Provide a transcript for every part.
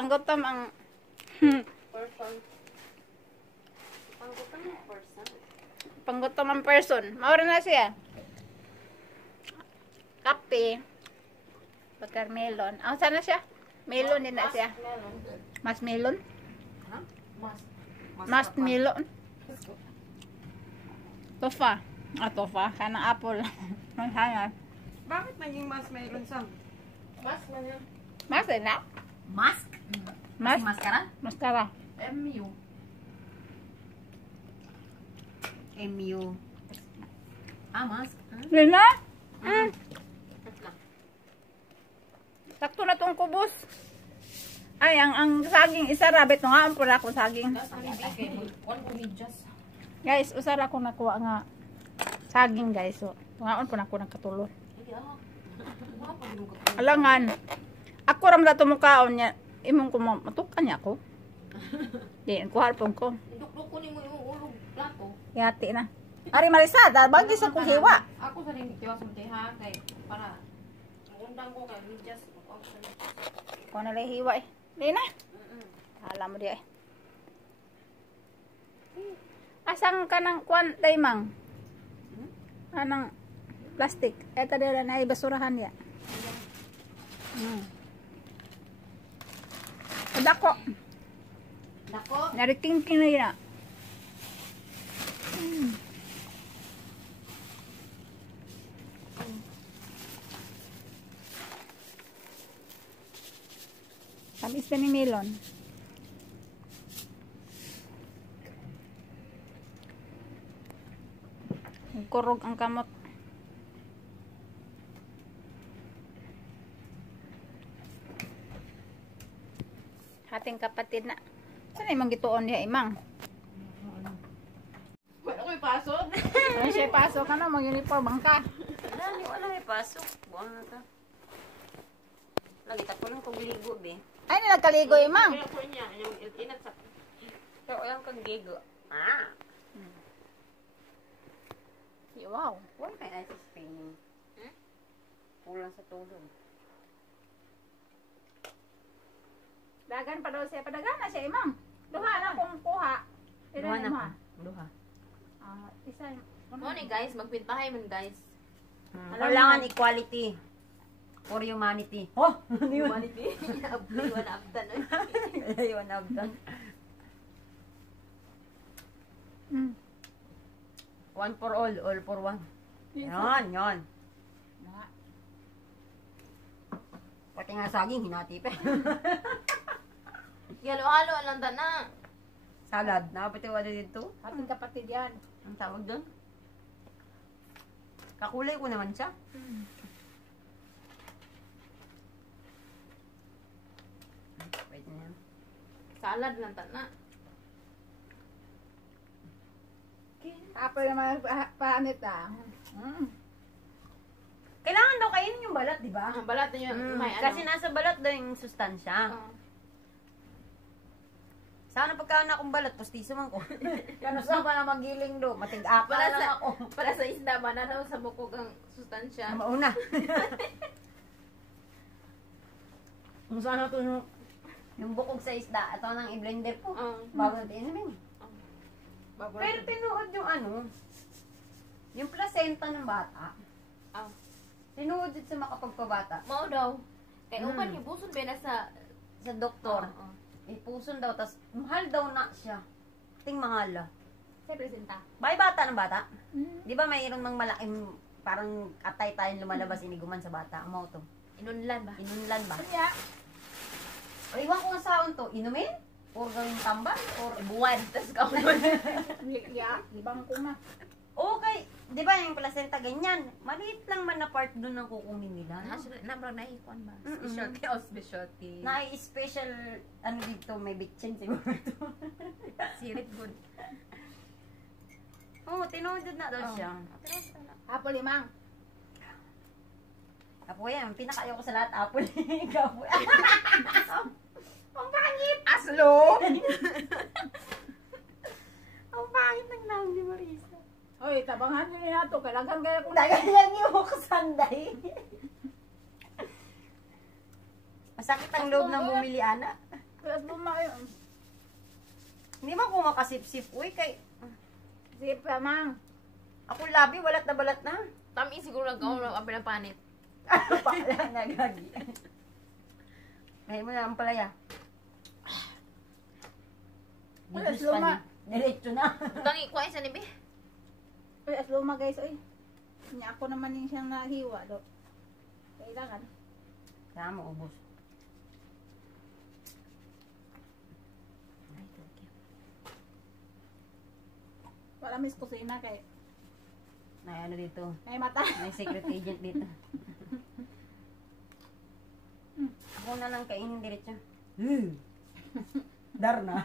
panggutom ang Person. Panggutom ng person. panggutom ang person. Maura na siya. Kape. Watermelon. Ah, sana siya? Melon din na siya. Melon. Mas melon? Ha? Mas melon. Tofa. Ah, tofa. Kanang apple. Sana. Bakit naging mas meron sa? Mas melon. Mas na? Mask? Mas? Maskara? Mascara. MU. MU. Ah, mask? Yun na? Sakto na tong kubos. Ay, ang saging, isa rabit nga ang pula ko saging. Guys, usara ko nakuha nga saging guys. So, ngaon po na ako nagkatulog. Alangan. Ako ram na tumukaon niya. Imong ko matukan niya ako. Di, kuha po ko. Dukduk ko ni mo yung ulog plato. Yati na. Ari Marisada, bagay sa kong hiwa. Ako sa rin tiwas mo ha kay para undang ko kay just Kung nalay hiwa eh. Di na. Alam mo di eh. Asang ka ng kwan, daimang? Anang plastic. Eto dila na ibasurahan ya. Dako. Dako. Naritingking na yun. Tamis na ni melon. Kurog ang kamot. Hating kapatid na. Saan imang gituon niya imang? Wala ko ipasok. Ano siya pasok ka na? Mag-uniform ang ka. Wala may pasok. Buang na ta. Lagi ta ko lang kong ligo, be. Ay, nagkaligo imang. Kaya ko niya yung inat sa Pero walang kang gigo. Ah. Wow. Wala may ice spinning. Kulang sa tulog. Dagan pa daw siya. Padagan na siya imang. Duha na kung kuha. Duha na Duha. ko. Duha. Isa. mo ni guys, magpintahay man guys. Kailangan equality. For humanity. Oh! Humanity. Iwan na abdan. Iwan na abdan. One for all for one. Yan, yan. Pati nga saging, hinati pa. Halo-halo lang na. Salad. Nakapitiwa na dito. Ating kapatid yan. Ang tawag doon? Kakulay ko naman siya. Wait na yan. Salad lang na. Apple naman paanit Kailangan daw kainin yung balat, di ba? Ang balat na yun. May ano. Kasi nasa balat daw yung sustansya. Sana pagkaan akong balat, postiso man ko. Kano sa pa na magiling do, matig-apa Para lang sa ako. para sa isda mananaw sa bukog ang sustansya. Mauna. Kung sana to yung bukog sa isda, ito nang i-blender po. Bago natin inamin. Pero tinuod yung ano, yung placenta ng bata. Tinuod sa makapagpabata. Mao daw. Kay uban hibuson ba na sa Doktor. Ipuson daw, tas mahal daw na siya. Ting mahal ah. sa presenta. Bay bata ng bata. Di ba mayroon mang malaking parang atay tayong lumalabas iniguman sa bata. Ang to. Inunlan ba? Inunlan ba? Kanya. O iwan ko nga saon to. Inumin? Or gawing tambal? Or Buwan. Tas ka Yeah, ibang ko na. okay. Di ba yung placenta ganyan? Maliit lang man na part doon ng kukunin nila. No? Namrang naikuan ba? Mm-mm. Specialty o specialty. Na-special, ano dito, may bitchin siguro ito. Sirit good. Oo, tinudod na daw siya. Apple limang. Apo yan, pinakayo ko sa lahat, apple. Gapo. Ang pangit! Aslo! Ang pangit ng naong ni Marisa. Oy, tabangan nyo na ito. Kailangan kaya kung Daganyan niyo ako sanday. Masakit ang loob ng bumili, Ana. Pias luma yun. Hindi man ko makasip-sip. Uy, kay... Sige pa, mang. Ako labi, balat na. Tami siguro nagkaon ng apel ng panit. Pala na gagi. Ngayon mo na ang palaya. Pias Diyos pa luma. Diretso na. Tangi ko ay sa nibi. Pias luma guys, oy. Niya ako naman yung siyang nahiwa, do. Kailangan. Kaya mo, ubos. Ay, thank you. Wala mis kusina kay May ano dito. may mata. May secret agent dito. Ako na lang kainin diretso. Dar na.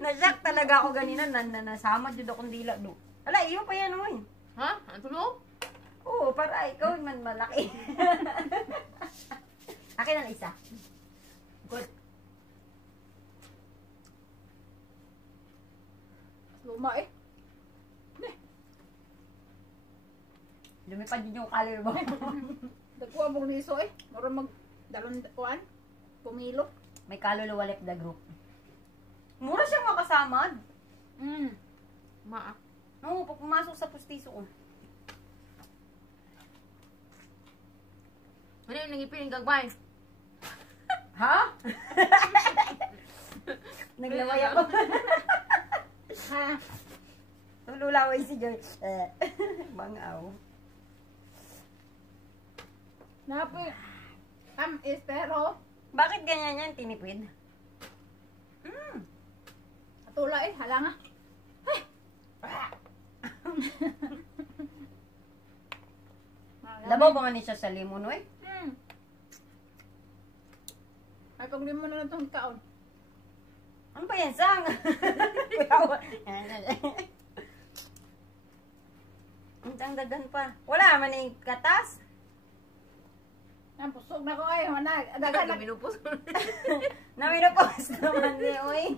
Nasyak talaga ako ganina. Nasama jud akong dila do. Ala, iyo pa yan oy. Ha? Ang tulog? Oo, para ikaw man malaki. Akin ang isa. Good. Luma eh. Lumipad din yung color mo. Dagkuha mong liso eh. Mura mag dalon kuan. Pumilo. May kaluluwa left the group. Mura siyang makasamad. Maa. Oo, pag pumasok sa pustiso ko. Ano yung nangipiling gagbay? Ha? Naglamay ako. Ha? Tululaway si George. Bangaw. Napoy. Is pero Bakit ganyan yan, tinipid? atula eh. Hala nga. Labaw ba nga niya sa limon, eh? Ay pag limon na itong kaon. Ano ba yan, sang? Ang dagan pa. Wala man yung katas. Ang pusog na ko ay. Mana. Dagan na. Minupos. Naminapos naman ni, oy.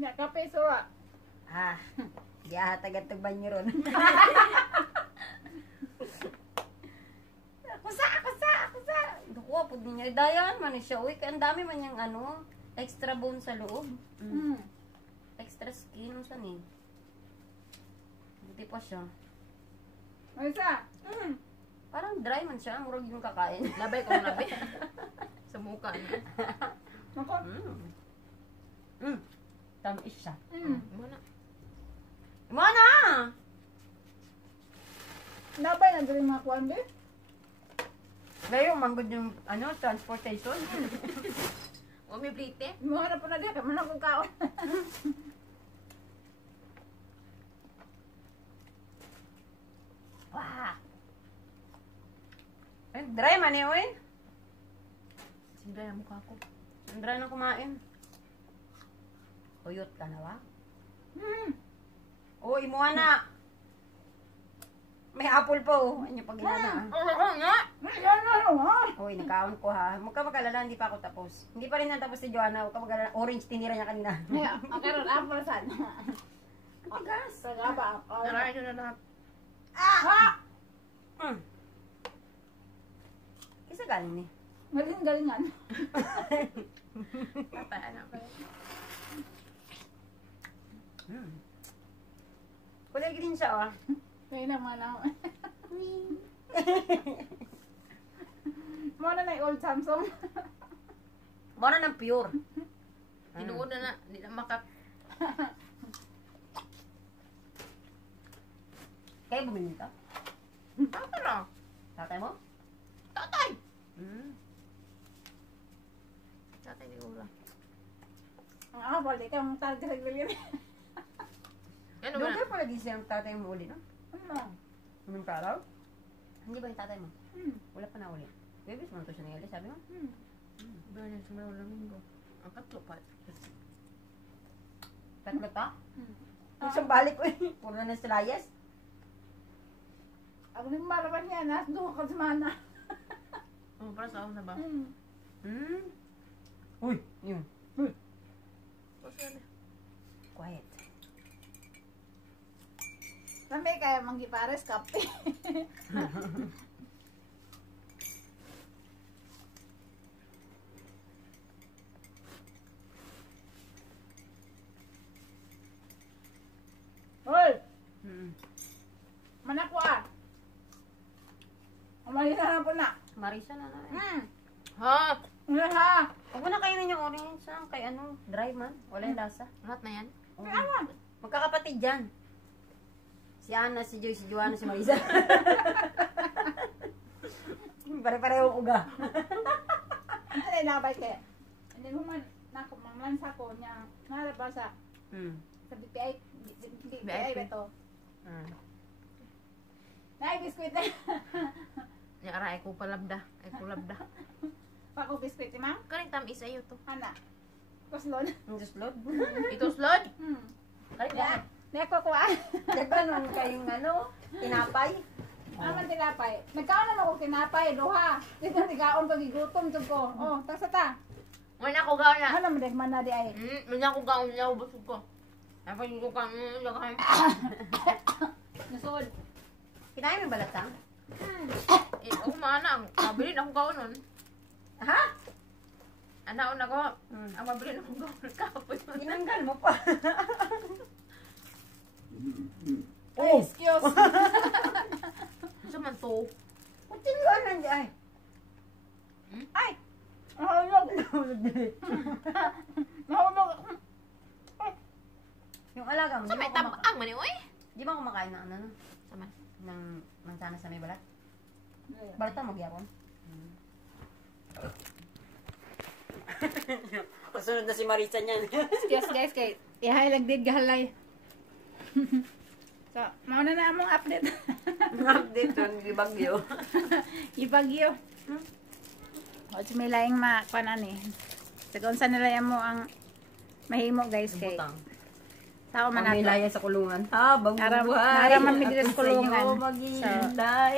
Nya kape sura. Ah, di ahatag-atag banyo ron. Kusa. Duko, pag niya dayan man siya. Uy, ang dami man yung ano, extra bone sa loob. Extra skin, sa ni. Buti pa siya. Ay sa. Parang dry man siya, murag yung kakain. Labay ko labi. Sa mukha na. Nako. Tamis siya. Muna. Mana! Nabay na diri mga kuan be. Ngayon, manggod yung ano, transportation. O may plite. Mo na po na diha ka man ako kaon. Wah! Eh, dry man eh, oy. Sindra na mukha ko. Ang dry na kumain. Uyot ka na ba? Oh, imuha na. May apple pa, oh. Ano pag inana, ah. Uy, nakaon ko, ha. Huwag ka mag-alala, hindi pa ako tapos. Hindi pa rin natapos si Joanna. Huwag ka mag-alala. Orange tinira niya kanina. Ay, akaron apple sad. Matigas. Sagaba apple. Narayan nyo na lahat. Kisa galing ni. Galing-galingan. Patay na. Kulay green siya, oh. Kaya naman ako. Mo na yung old Samsung. Mara ng pure. Tinuod na na. Hindi na makak... Kaya bumili ka? Tata na. Tatay mo? Tatay! Tatay ni Ura. Ang apple, di ka mong targa sa gilid. Ano Doon ba? kayo pala gising ang tatay mo uli, no? Ano? Namin karaw? Hindi ba yung tatay mo? Hmm. Wala pa na uli. Baby, sumunod to siya nangyari, sabi mo? Ba yan sa mga linggo. Ang katlo pa. Tatlo ta? Ah. Isang balik ko eh. Puro na sa layas. Ako nang maraman niya, nas doon ka sa mana. Para sa ako na ba? Uy, yun. Quiet. Sampai kaya manggipares kape. Marisa na po na. Marisa na na. Ha? Nga ha. Huwag mo na kainin yung orange na kay ano, dry man. Wala yung lasa. Lahat na yan? Oo. Magkakapatid yan. Si Ana, si Joy, si Joanna, si Marisa. Pare-pareho uga. Ano na inabay kaya? Hindi mo man, manglansa ko niya. Nalabasa sa BPI. BPI ba ito? Nay, biskuit na. Yara, ay ko palabda. Ay ko labda. Pako biskuit, ma'am? Karing tamis ayo to. Ana. Kuslon. Ang juslod. Ito slod? Kalit Ya. ba? Neko ko ah. Nagkanon kayong ano, tinapay. Naman tinapay. Nagkaon naman ako tinapay, duha. Dito nagaon pag igutom jud ko. Oh, tagsa ta. May na ko gaon na. Ano man man na di ay. May na ko gaon na busog ko. Apa yung ko kang lagay. Nasod. Kinain mo yung balatang? Oh, mana. Mabili na ko gaon nun. Ha? Anaon ako. Ang mabili na ko gaon. Kapoy. Tinanggal mo pa. Ay, excuse. Sa man to. Kutinggan nandiyan. Ay. Ay. Mahulog. Mahulog. Yung alaga mo, Sa may tabang man eh. di ba kumakain ng ano? Sa man. Ng mansanas sa may balat? Balatan mo gyapon. Kasunod na si Marisa niyan. Excuse guys kay ihay lang did gahalay. So, mauna na among update. Update on di bagyo. Ibagyo. O, may laing makuan ani. Sagon sa nila mo ang mahimo guys kay. Tao man May ako. laya sa kulungan. Habang Para- buhay. para mamigil sa ako sa'yo kulungan. maghihintay.